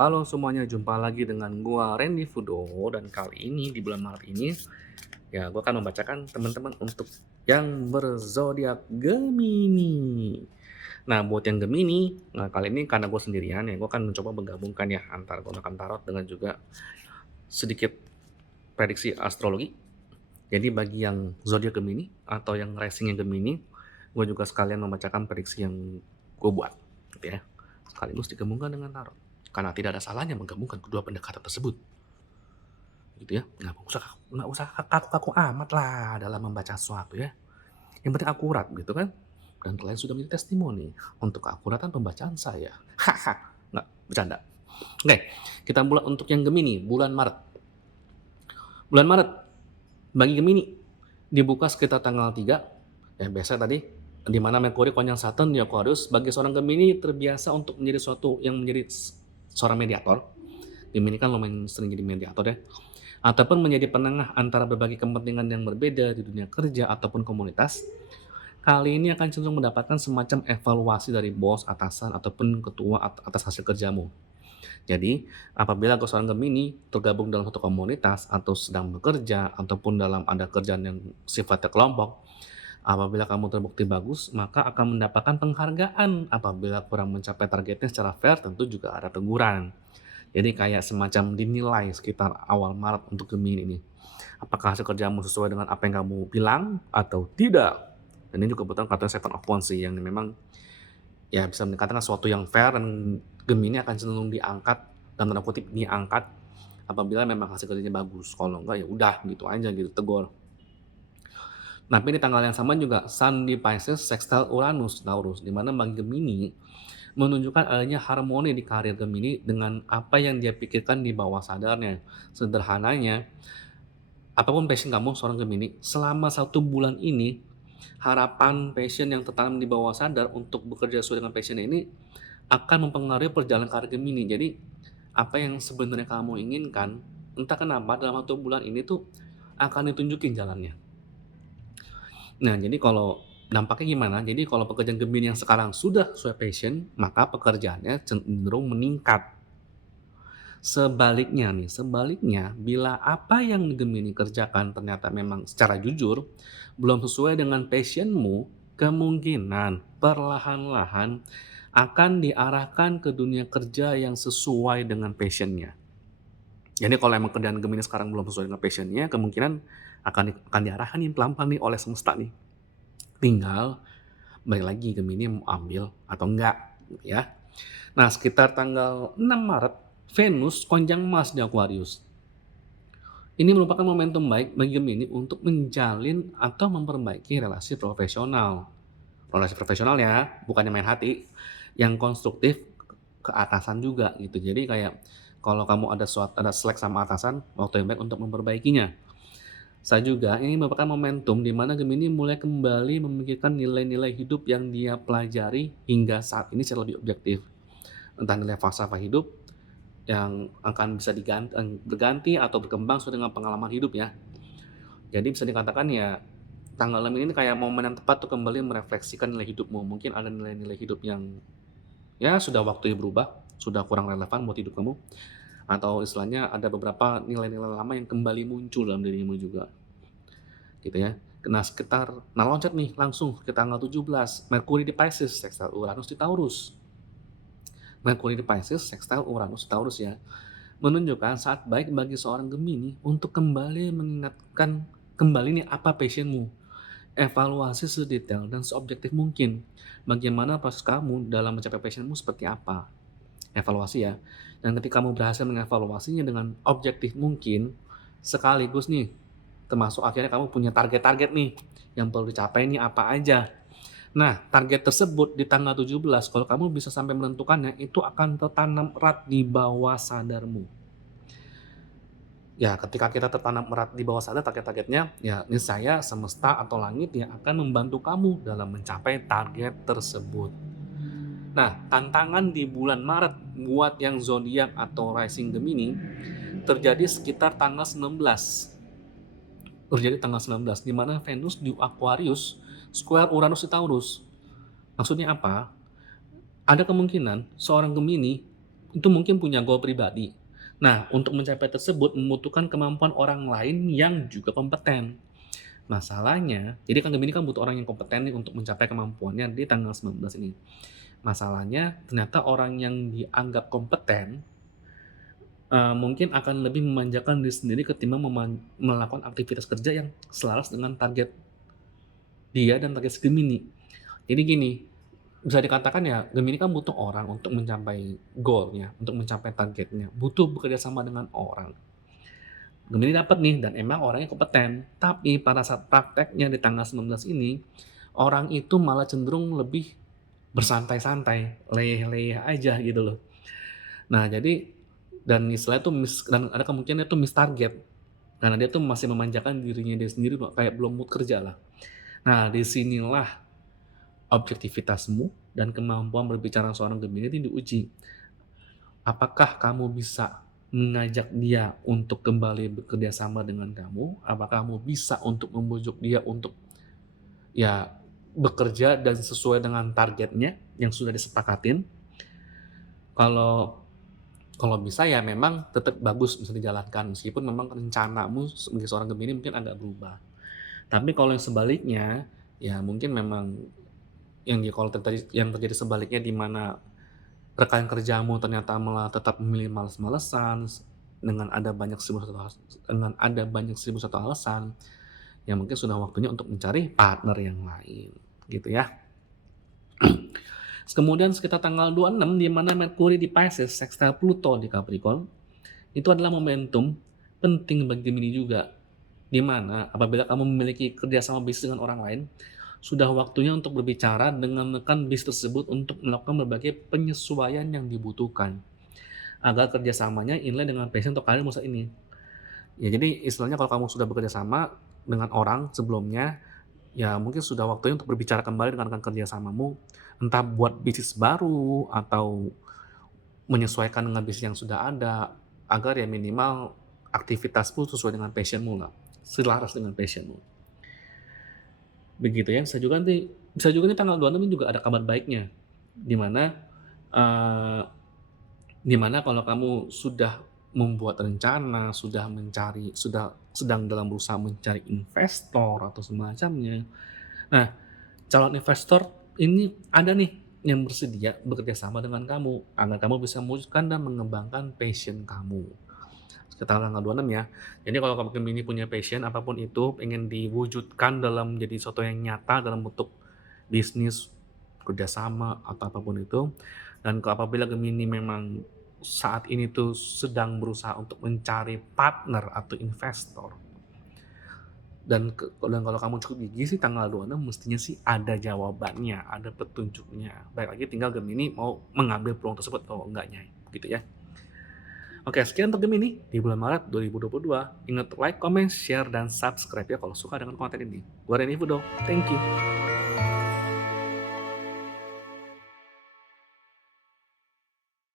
Halo semuanya, jumpa lagi dengan gua Randy Fudo dan kali ini di bulan Maret ini ya gua akan membacakan teman-teman untuk yang berzodiak Gemini. Nah, buat yang Gemini, kali ini karena gue sendirian ya, gue akan mencoba menggabungkan ya antara menggunakan tarot dengan juga sedikit prediksi astrologi. Jadi bagi yang zodiak Gemini atau yang risingnya Gemini, gue juga sekalian membacakan prediksi yang gue buat, gitu ya. Sekaligus digabungkan dengan tarot. Karena tidak ada salahnya menggabungkan kedua pendekatan tersebut, gitu ya. Nggak usah kaku-kaku amat lah dalam membaca sesuatu ya. Yang penting akurat, gitu kan. Dan kalian sudah menjadi testimoni untuk keakuratan pembacaan saya. Haha, nggak bercanda. Oke, kita mulai untuk yang Gemini, bulan Maret. Bulan Maret, bagi Gemini, dibuka sekitar tanggal 3, ya biasa tadi, di mana Merkuri konjung Saturn di Aquarius, bagi seorang Gemini terbiasa untuk menjadi suatu yang menjadi seorang mediator. Gemini kan lumayan sering jadi mediator ya, ataupun menjadi penengah antara berbagai kepentingan yang berbeda di dunia kerja ataupun komunitas. Kali ini akan cenderung mendapatkan semacam evaluasi dari bos, atasan, ataupun ketua atas hasil kerjamu. Jadi, apabila seorang Gemini tergabung dalam satu komunitas atau sedang bekerja ataupun dalam ada kerjaan yang sifatnya kelompok, apabila kamu terbukti bagus, maka akan mendapatkan penghargaan. Apabila kurang mencapai targetnya secara fair, tentu juga ada teguran. Jadi kayak semacam dinilai sekitar awal Maret untuk Gemini ini. Apakah hasil kerjamu sesuai dengan apa yang kamu bilang atau tidak? Dan ini juga kebetulan katanya Seven of Wands sih, yang memang ya bisa dikatakan sesuatu yang fair, dan Gemini akan cenderung diangkat, dalam tanda kutip diangkat, apabila memang hasil kerjanya bagus. Kalau enggak ya udah gitu aja gitu, tegur. Tapi di tanggal yang sama juga Sun di Pisces sextile Uranus Taurus, di mana bagi Gemini menunjukkan adanya harmoni di karir Gemini dengan apa yang dia pikirkan di bawah sadarnya. Sederhananya, apapun passion kamu seorang Gemini, selama 1 bulan ini, harapan passion yang tertanam di bawah sadar untuk bekerja sesuai dengan passion ini akan mempengaruhi perjalanan karir Gemini. Jadi, apa yang sebenarnya kamu inginkan, entah kenapa dalam 1 bulan ini tuh akan ditunjukin jalannya. Nah, jadi kalau dampaknya gimana? Jadi kalau pekerjaan Gemini yang sekarang sudah sesuai passion, maka pekerjaannya cenderung meningkat. Sebaliknya, bila apa yang Gemini kerjakan ternyata memang secara jujur belum sesuai dengan passion-mu, kemungkinan perlahan-lahan akan diarahkan ke dunia kerja yang sesuai dengan passion-nya. Jadi kalau emang kerjaan Gemini sekarang belum sesuai dengan passion-nya, kemungkinan akan diarahkan nih pelan-pelan nih oleh semesta nih. Tinggal balik lagi Gemini mau ambil atau enggak, gitu ya. Nah, sekitar tanggal 6 Maret, Venus konjung Mars di Aquarius. Ini merupakan momentum baik bagi Gemini untuk menjalin atau memperbaiki relasi profesional. Relasi profesional ya, bukannya main hati, yang konstruktif ke atasan juga gitu. Jadi kayak kalau kamu ada slack sama atasan, waktu yang baik untuk memperbaikinya. Saya juga ini merupakan momentum di mana Gemini mulai kembali memikirkan nilai-nilai hidup yang dia pelajari hingga saat ini secara lebih objektif. Entah nilai falsafah hidup yang akan bisa berganti atau berkembang sesuai dengan pengalaman hidup ya. Jadi bisa dikatakan ya tanggal 6 ini kayak momen yang tepat untuk kembali merefleksikan nilai hidupmu. Mungkin ada nilai-nilai hidup yang ya sudah waktunya berubah, sudah kurang relevan buat hidup kamu. Atau istilahnya ada beberapa nilai-nilai lama yang kembali muncul dalam dirimu juga. Gitu ya. Loncat nih langsung ke tanggal 17, Merkuri di Pisces, sextile Uranus di Taurus. Merkuri di Pisces, sextile Uranus di Taurus ya, menunjukkan saat baik bagi seorang Gemini untuk kembali mengingatkan kembali nih apa passionmu. Evaluasi sedetail dan seobjektif mungkin. Bagaimana proses kamu dalam mencapai passionmu seperti apa. Evaluasi ya. Dan ketika kamu berhasil mengevaluasinya dengan objektif mungkin, sekaligus nih, termasuk akhirnya kamu punya target-target nih, yang perlu dicapai nih apa aja. Nah, target tersebut di tanggal 17, kalau kamu bisa sampai menentukannya, itu akan tertanam erat di bawah sadarmu. Ya, ketika kita tertanam erat di bawah sadar target-targetnya, ya niscaya semesta atau langit yang akan membantu kamu dalam mencapai target tersebut. Nah, tantangan di bulan Maret buat yang zodiak atau rising Gemini terjadi sekitar tanggal 19. Terjadi tanggal 19 di mana Venus di Aquarius square Uranus di Taurus. Maksudnya apa? Ada kemungkinan seorang Gemini itu mungkin punya goal pribadi. Nah, untuk mencapai tersebut membutuhkan kemampuan orang lain yang juga kompeten. Masalahnya, jadi kan Gemini kan butuh orang yang kompeten nih untuk mencapai kemampuannya di tanggal 19 ini. Masalahnya ternyata orang yang dianggap kompeten, mungkin akan lebih memanjakan diri sendiri ketimbang melakukan aktivitas kerja yang selaras dengan target dia dan target si Gemini. Jadi gini, bisa dikatakan ya Gemini kan butuh orang untuk mencapai goal-nya, untuk mencapai targetnya, butuh bekerja sama dengan orang. Gemini dapat nih dan emang orangnya kompeten, tapi pada saat prakteknya di tanggal 19 ini, orang itu malah cenderung lebih bersantai-santai, leyeh-leyeh aja gitu loh. Nah jadi dan istilahnya tuh dan ada kemungkinan itu miss target, karena dia tuh masih memanjakan dirinya dia sendiri kayak belum mood kerja lah. Nah disinilah objektivitasmu dan kemampuan berbicara seorang Gemini ini diuji. Apakah kamu bisa mengajak dia untuk kembali bekerja sama dengan kamu? Apakah kamu bisa untuk membujuk dia untuk ya bekerja dan sesuai dengan targetnya yang sudah disepakatin? Kalau kalau bisa ya memang tetap bagus bisa dijalankan meskipun memang rencanamu sebagai seorang Gemini mungkin agak berubah. Tapi kalau yang sebaliknya, ya mungkin memang kalau yang terjadi sebaliknya di mana rekan kerjamu ternyata malah tetap memilih males-malesan dengan ada banyak 1.001 alasan, ya mungkin sudah waktunya untuk mencari partner yang lain, gitu ya. Kemudian sekitar tanggal 26 di mana Merkuri di Pisces sextile Pluto di Capricorn, itu adalah momentum penting bagi Gemini juga, di mana apabila kamu memiliki kerjasama bisnis dengan orang lain, sudah waktunya untuk berbicara dengan rekan bisnis tersebut untuk melakukan berbagai penyesuaian yang dibutuhkan, agar kerjasamanya inline dengan passion untuk kalian masa ini. Ya jadi istilahnya kalau kamu sudah bekerja sama dengan orang sebelumnya, ya mungkin sudah waktunya untuk berbicara kembali dengan rekan kerjasamamu, entah buat bisnis baru atau menyesuaikan dengan bisnis yang sudah ada, agar ya minimal aktivitasmu sesuai dengan passion-mu lah, selaras dengan passion-mu. Begitu ya, bisa juga nih tanggal 26 ini juga ada kabar baiknya, di mana, eee, di mana kalau kamu sudah membuat rencana, sudah sedang dalam berusaha mencari investor atau semacamnya. Nah, calon investor ini ada nih yang bersedia bekerja sama dengan kamu, agar kamu bisa mewujudkan dan mengembangkan passion kamu. Sekitar tanggal 26 ya. Jadi kalau kamu Gemini punya passion apapun itu, pengen diwujudkan dalam jadi sesuatu yang nyata dalam bentuk bisnis, kerjasama atau apapun itu, dan apabila Gemini memang saat ini tuh sedang berusaha untuk mencari partner atau investor, dan kalau kamu cukup gigih sih tanggal 26 mestinya sih ada jawabannya, ada petunjuknya. Baik lagi tinggal Gemini mau mengambil peluang tersebut atau enggaknya, gitu ya. Oke, sekian untuk Gemini di bulan Maret 2022. Ingat like, comment, share, dan subscribe ya kalau suka dengan konten ini. Gue Reni Fudo, thank you.